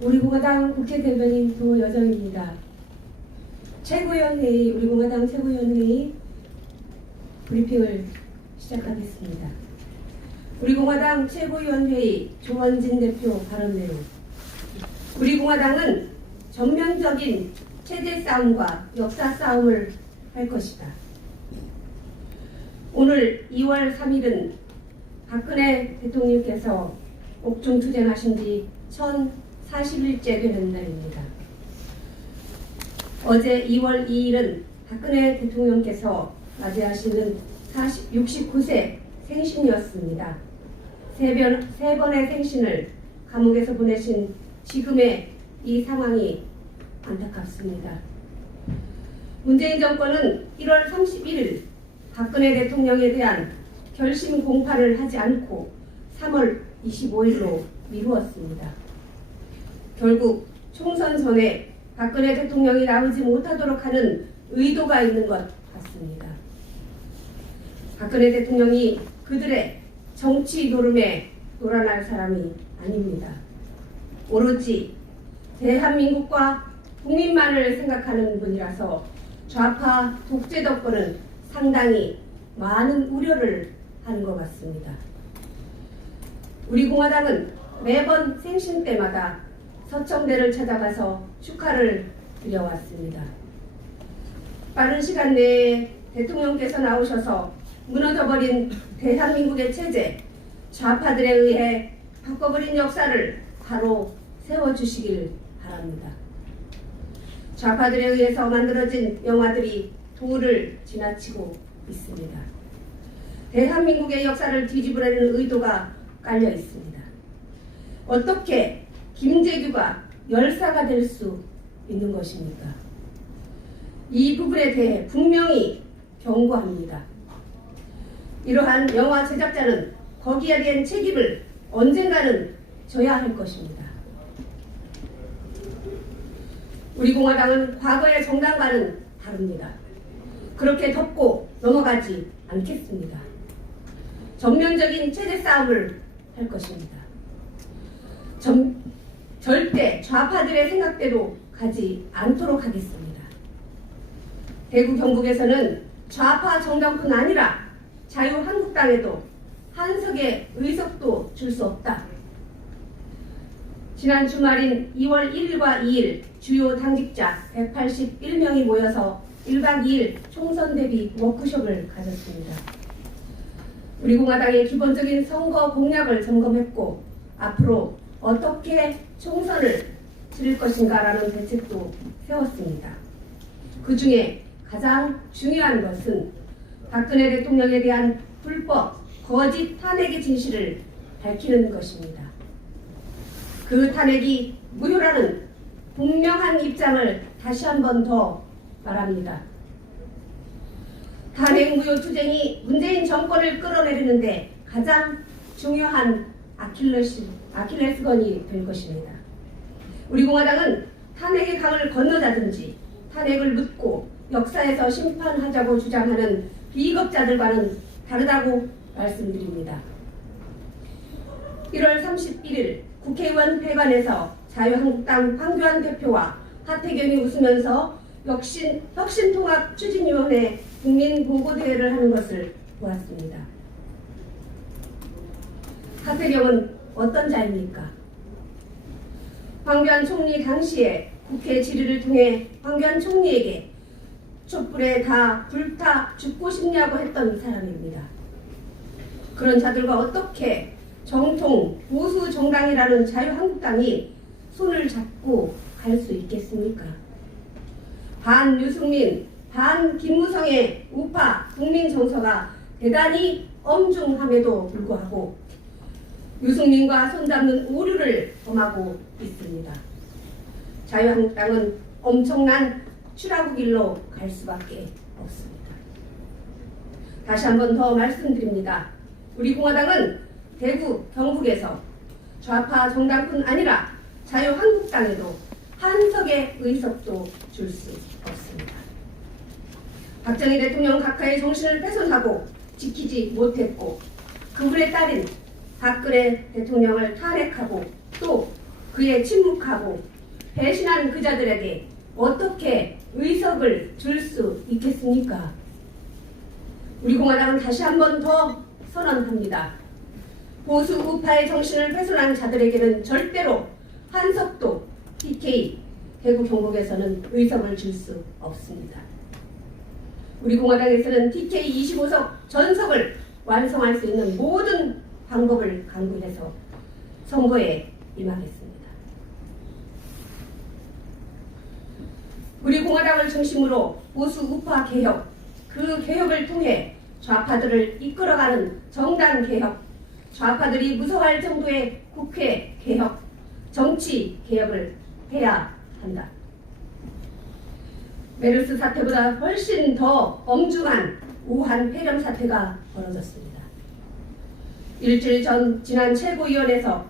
우리공화당 국회대변인 도여정입니다. 최고위원회의, 우리공화당 최고위원회의 브리핑을 시작하겠습니다. 우리공화당 최고위원회의 조원진 대표 발언 내용. 우리공화당은 전면적인 체제 싸움과 역사 싸움을 할 것이다. 오늘 2월 3일은 박근혜 대통령께서 옥중투쟁하신 지 1040일째 되는 날입니다. 어제 2월 2일은 박근혜 대통령께서 맞이하시는 69세 생신이었습니다. 세 번의 생신을 감옥에서 보내신 지금의 이 상황이 안타깝습니다. 문재인 정권은 1월 31일 박근혜 대통령에 대한 결심 공판을 하지 않고 3월 25일로 미루었습니다. 결국 총선 전에 박근혜 대통령이 나오지 못하도록 하는 의도가 있는 것 같습니다. 박근혜 대통령이 그들의 정치 노름에 놀아날 사람이 아닙니다. 오로지 대한민국과 국민만을 생각하는 분이라서 좌파 독재 덕분은 상당히 많은 우려를 하는 것 같습니다. 우리 공화당은 매번 생신 때마다 서청대를 찾아가서 축하를 드려왔습니다. 빠른 시간 내에 대통령께서 나오셔서 무너져버린 대한민국의 체제, 좌파들에 의해 바꿔버린 역사를 바로 세워주시길 바랍니다. 좌파들에 의해서 만들어진 영화들이 도를 지나치고 있습니다. 대한민국의 역사를 뒤집으려는 의도가 깔려 있습니다. 어떻게 김재규가 열사가 될 수 있는 것입니까? 이 부분에 대해 분명히 경고합니다. 이러한 영화 제작자는 거기에 대한 책임을 언젠가는 져야 할 것입니다. 우리 공화당은 과거의 정당과는 다릅니다. 그렇게 덮고 넘어가지 않겠습니다. 전면적인 체제 싸움을 할 것입니다. 절대 좌파들의 생각대로 가지 않도록 하겠습니다. 대구 경북에서는 좌파 정당뿐 아니라 자유한국당에도 한석의 의석도 줄 수 없다. 지난 주말인 2월 1일과 2일 주요 당직자 181명이 모여서 1박 2일 총선 대비 워크숍을 가졌습니다. 우리 공화당의 기본적인 선거 공약을 점검했고 앞으로 어떻게 총선을 치를 것인가라는 대책도 세웠습니다. 그 중에 가장 중요한 것은 박근혜 대통령에 대한 불법, 거짓 탄핵의 진실을 밝히는 것입니다. 그 탄핵이 무효라는 분명한 입장을 다시 한 번 더 말합니다. 탄핵 무효 투쟁이 문재인 정권을 끌어내리는데 가장 중요한 아킬레스건이 될 것입니다. 우리 공화당은 탄핵의 강을 건너자든지 탄핵을 묻고 역사에서 심판하자고 주장하는 비겁자들과는 다르다고 말씀드립니다. 1월 31일 국회의원 회관에서 자유한국당 황교안 대표와 하태경이 웃으면서 혁신통합 추진위원회 국민보고대회를 하는 것을 보았습니다. 하태경은 어떤 자입니까? 황교안 총리 당시에 국회 질의를 통해 황교안 총리에게 촛불에 다 불타 죽고 싶냐고 했던 사람입니다. 그런 자들과 어떻게 정통 보수 정당이라는 자유한국당이 손을 잡고 갈 수 있겠습니까? 반 유승민, 반 김무성의 우파 국민 정서가 대단히 엄중함에도 불구하고 유승민과 손잡는 오류를 범하고 있습니다. 자유한국당은 엄청난 추락의 길로 갈 수밖에 없습니다. 다시 한 번 더 말씀드립니다. 우리 공화당은 대구, 경북에서 좌파 정당뿐 아니라 자유한국당에도 한석의 의석도 줄 수 없습니다. 박정희 대통령 각하의 정신을 훼손하고 지키지 못했고 그분의 딸인 박근혜 대통령을 탄핵하고 또 그에 침묵하고 배신한 그자들에게 어떻게 의석을 줄 수 있겠습니까? 우리 공화당은 다시 한 번 더 선언합니다. 보수 우파의 정신을 훼손한 자들에게는 절대로 한석도 TK 대구 경북에서는 의석을 줄 수 없습니다. 우리 공화당에서는 TK 25석 전석을 완성할 수 있는 모든 방법을 강구해서 선거에 임하겠습니다. 우리 공화당을 중심으로 보수 우파 개혁, 그 개혁을 통해 좌파들을 이끌어가는 정당 개혁, 좌파들이 무서워할 정도의 국회 개혁, 정치 개혁을 해야 한다. 메르스 사태보다 훨씬 더 엄중한 우한 폐렴 사태가 벌어졌습니다. 일주일 전 지난 최고위원회에서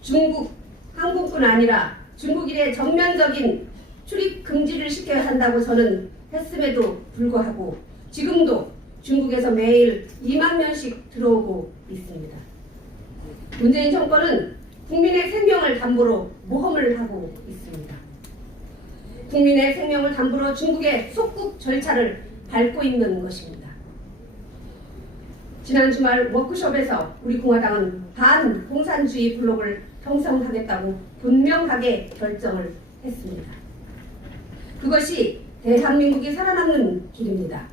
중국, 한국뿐 아니라 중국인의 전면적인 출입 금지를 시켜야 한다고 저는 했음에도 불구하고 지금도 중국에서 매일 2만 명씩 들어오고 있습니다. 문재인 정권은 국민의 생명을 담보로 모험을 하고 있습니다. 국민의 생명을 담보로 중국의 속국 절차를 밟고 있는 것입니다. 지난 주말 워크숍에서 우리 공화당은 반공산주의 블록을 형성하겠다고 분명하게 결정을 했습니다. 그것이 대한민국이 살아남는 길입니다.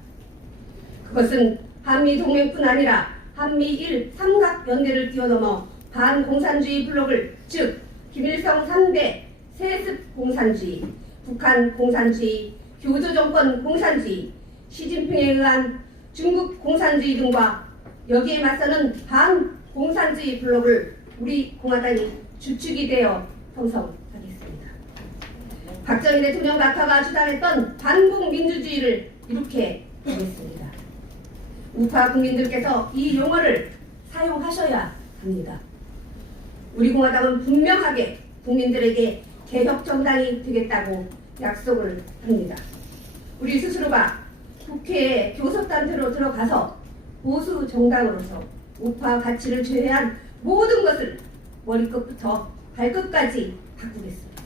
그것은 한미동맹뿐 아니라 한미일 삼각연대를 뛰어넘어 반공산주의 블록을, 즉 김일성 3대 세습 공산주의, 북한 공산주의, 교조정권 공산주의, 시진핑에 의한 중국 공산주의 등과 여기에 맞서는 반공산주의 블록을 우리 공화당이 주축이 되어 형성하겠습니다. 박정희 대통령 낙하가 주장했던 반국민주주의를 이렇게 하겠습니다. 우파 국민들께서 이 용어를 사용하셔야 합니다. 우리 공화당은 분명하게 국민들에게 개혁 정당이 되겠다고 약속을 합니다. 우리 스스로가 국회에 교섭단체로 들어가서 보수 정당으로서 우파 가치를 제외한 모든 것을 머리끝부터 발끝까지 바꾸겠습니다.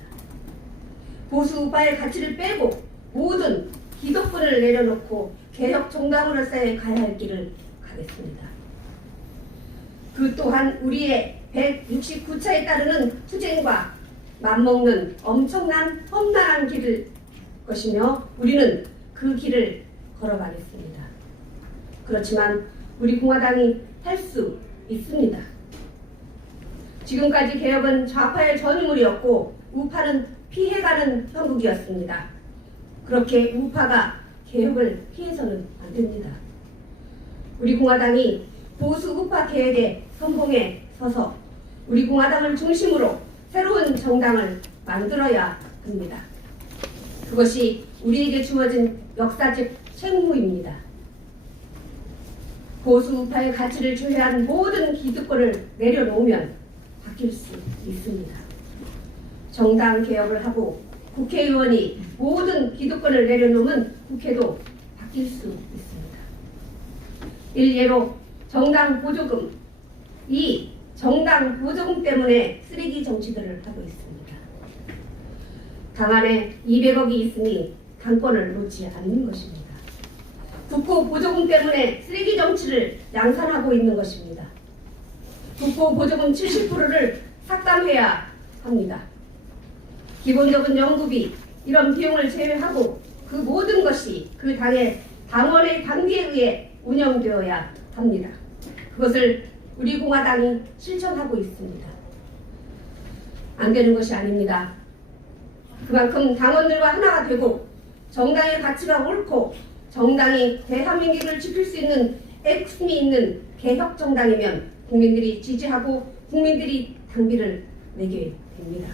보수 우파의 가치를 빼고 모든 기득권을 내려놓고 개혁 정당으로서의 가야 할 길을 가겠습니다. 그 또한 우리의 169차에 따르는 투쟁과 맞먹는 엄청난 험난한 길일 것이며 우리는 그 길을 걸어가겠습니다. 그렇지만 우리 공화당이 할 수 있습니다. 지금까지 개혁은 좌파의 전유물이었고 우파는 피해가는 형국이었습니다. 그렇게 우파가 개혁을 피해서는 안 됩니다. 우리 공화당이 보수 우파 개혁의 선봉에 서서 우리 공화당을 중심으로 새로운 정당을 만들어야 합니다. 그것이 우리에게 주어진 역사적 책무입니다. 보수 우파의 가치를 조회한 모든 기득권을 내려놓으면 바뀔 수 있습니다. 정당 개혁을 하고 국회의원이 모든 기득권을 내려놓으면 국회도 바뀔 수 있습니다. 일례로 정당 보조금, 이 정당 보조금 때문에 쓰레기 정치들을 하고 있습니다. 당 안에 200억이 있으니 당권을 놓지 않는 것입니다. 국고 보조금 때문에 쓰레기 정치를 양산하고 있는 것입니다. 국고 보조금 70%를 삭감해야 합니다. 기본적인 연구비, 이런 비용을 제외하고 그 모든 것이 그 당의 당원의 당비에 의해 운영되어야 합니다. 그것을 우리 공화당이 실천하고 있습니다. 안 되는 것이 아닙니다. 그만큼 당원들과 하나가 되고 정당의 가치가 옳고 정당이 대한민국을 지킬 수 있는 애국심이 있는 개혁 정당이면 국민들이 지지하고 국민들이 당비를 내게 됩니다.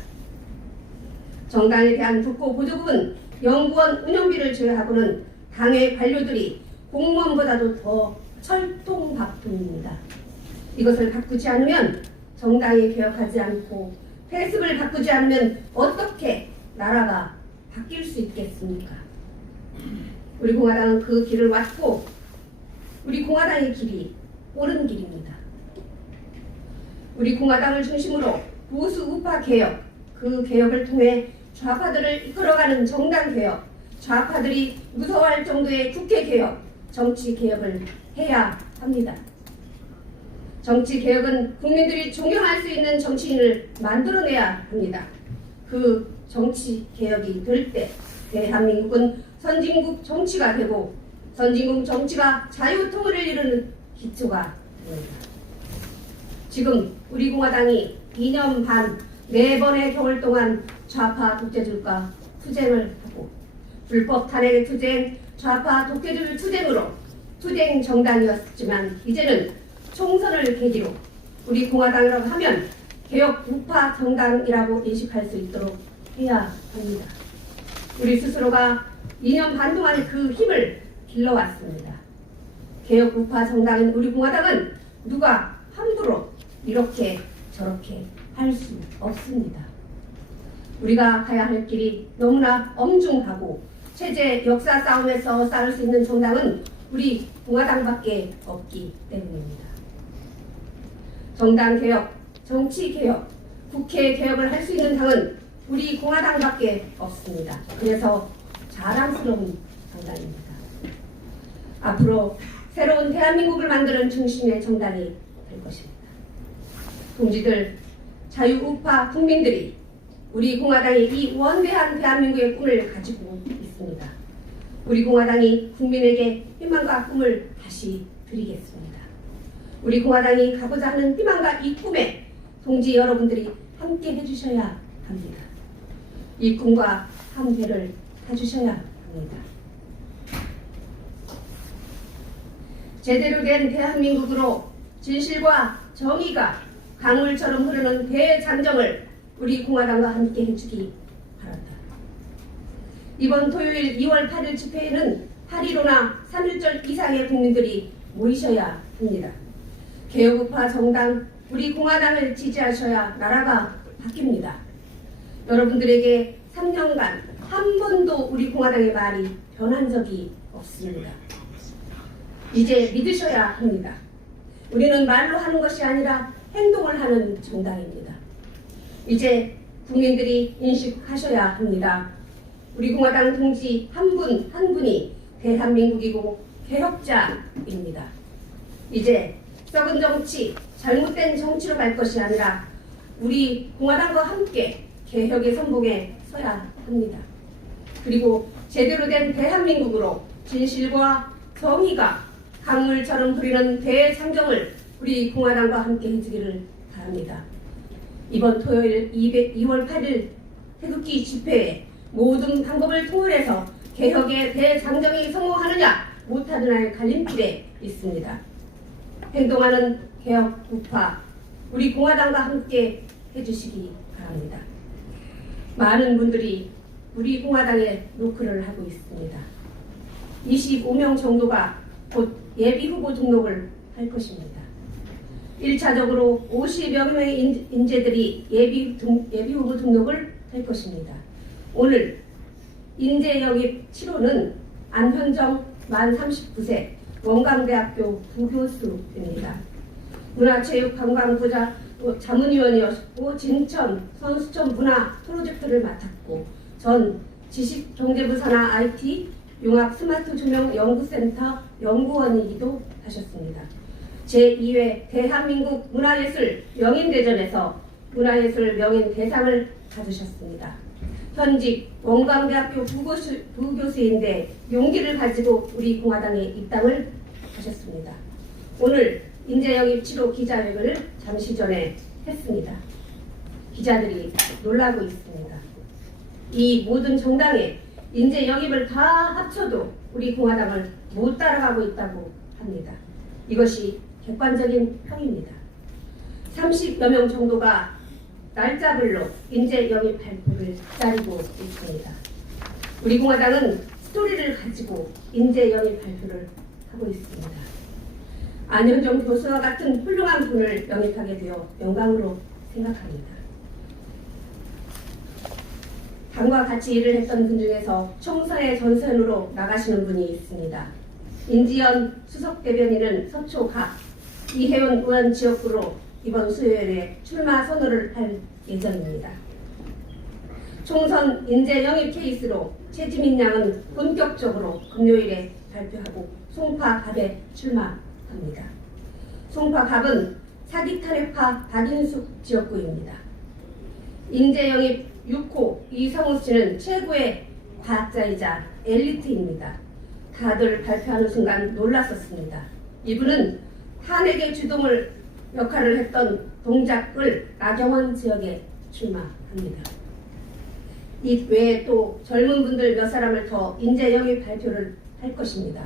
정당에 대한 국고 보조금은 연구원 운영비를 제외하고는 당의 관료들이 공무원보다도 더 철통박동입니다. 이것을 바꾸지 않으면 정당이 개혁하지 않고 패습을 바꾸지 않으면 어떻게 나라가 바뀔 수 있겠습니까? 우리 공화당은 그 길을 왔고 우리 공화당의 길이 옳은 길입니다. 우리 공화당을 중심으로 보수 우파 개혁, 그 개혁을 통해 좌파들을 이끌어가는 정당 개혁, 좌파들이 무서워할 정도의 국회 개혁, 정치 개혁을 해야 합니다. 정치 개혁은 국민들이 존경할 수 있는 정치인을 만들어내야 합니다. 그 정치 개혁이 될 때 대한민국은 선진국 정치가 되고 선진국 정치가 자유통일을 이루는 기초가 됩니다. 지금 우리 공화당이 2년 반 4번의 겨울 동안 좌파 독재들과 투쟁을 하고 불법 탄핵의 투쟁, 좌파 독재들 투쟁으로 투쟁 정당이었지만 이제는 총선을 계기로 우리 공화당이라고 하면 개혁 우파 정당이라고 인식할 수 있도록 해야 합니다. 우리 스스로가 2년 반 동안의 그 힘을 길러왔습니다. 개혁 우파 정당인 우리 공화당은 누가 함부로 이렇게 저렇게 할 수 없습니다. 우리가 가야 할 길이 너무나 엄중하고 체제 역사 싸움에서 싸울 수 있는 정당은 우리 공화당밖에 없기 때문입니다. 정당 개혁, 정치 개혁, 국회 개혁을 할 수 있는 당은 우리 공화당밖에 없습니다. 그래서 자랑스러운 정당입니다. 앞으로 새로운 대한민국을 만드는 중심의 정당이 될 것입니다. 동지들, 자유우파 국민들이 우리 공화당이 이 원대한 대한민국의 꿈을 가지고 있습니다. 우리 공화당이 국민에게 희망과 꿈을 다시 드리겠습니다. 우리 공화당이 가고자 하는 희망과 이 꿈에 동지 여러분들이 함께 해주셔야 합니다. 이 꿈과 함께를 해주셔야 합니다. 제대로 된 대한민국으로 진실과 정의가 강물처럼 흐르는 대장정을 우리 공화당과 함께 해주기 바란다. 이번 토요일 2월 8일 집회에는 8.15나 3.1절 이상의 국민들이 모이셔야 합니다. 개혁우파 정당 우리 공화당을 지지하셔야 나라가 바뀝니다. 여러분들에게 3년간 한 번도 우리 공화당의 말이 변한 적이 없습니다. 이제 믿으셔야 합니다. 우리는 말로 하는 것이 아니라 행동을 하는 정당입니다. 이제 국민들이 인식하셔야 합니다. 우리 공화당 동지 한 분 한 분이 대한민국이고 개혁자입니다. 이제 썩은 정치, 잘못된 정치로 갈 것이 아니라 우리 공화당과 함께 개혁의 선봉에 서야 합니다. 그리고 제대로 된 대한민국으로 진실과 정의가 강물처럼 흐르는 대장정을 우리 공화당과 함께 해주기를 바랍니다. 이번 토요일 2월 8일 태극기 집회에 모든 방법을 통일해서 개혁의 대장정이 성공하느냐 못하느냐의 갈림길에 있습니다. 행동하는 개혁 우파 우리 공화당과 함께 해주시기 바랍니다. 많은 분들이 우리 공화당에 노크를 하고 있습니다. 25명 정도가 곧 예비후보 등록을 할 것입니다. 1차적으로 50여 명의 인재들이 예비후보 등록을 할 것입니다. 오늘 인재 영입 7호는 안현정 만 39세 원광대학교 부교수입니다. 문화체육관광부자 자문위원이었고 진천 선수촌 문화 프로젝트를 맡았고 전 지식경제부 산하 IT 융합 스마트 조명 연구센터 연구원이기도 하셨습니다. 제2회 대한민국 문화예술 명인대전에서 문화예술 명인 대상을 받으셨습니다. 현직 원광대학교 부교수인데 용기를 가지고 우리 공화당에 입당을 하셨습니다. 오늘 인재영입 7호 기자회견을 잠시 전에 했습니다. 기자들이 놀라고 있습니다. 이 모든 정당의 인재 영입을 다 합쳐도 우리 공화당을 못 따라가고 있다고 합니다. 이것이 객관적인 평입니다. 30여 명 정도가 날짜별로 인재 영입 발표를 기다리고 있습니다. 우리 공화당은 스토리를 가지고 인재 영입 발표를 하고 있습니다. 안현정 교수와 같은 훌륭한 분을 영입하게 되어 영광으로 생각합니다. 당과 같이 일을 했던 분 중에서 총선의 전선으로 나가시는 분이 있습니다. 인지연 수석대변인은 서초갑, 이혜원 의원 지역구로 이번 수요일에 출마 선언을 할 예정입니다. 총선 인재 영입 케이스로 최지민 양은 본격적으로 금요일에 발표하고 송파갑에 출마합니다. 송파갑은 사기탄핵파 박인숙 지역구입니다. 인재 영입 6호 이성우 씨는 최고의 과학자이자 엘리트입니다. 다들 발표하는 순간 놀랐었습니다. 이분은 탄핵의 주동을 역할을 했던 동작을 나경원 지역에 출마합니다. 이 외에 또 젊은 분들 몇 사람을 더 인재 영입 발표를 할 것입니다.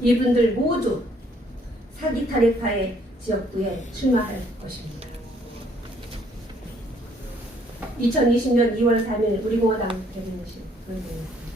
이분들 모두 사기 탄핵파의 지역구에 출마할 것입니다. 2020년 2월 3일 우리공화당 대변인실 조혜정입니다.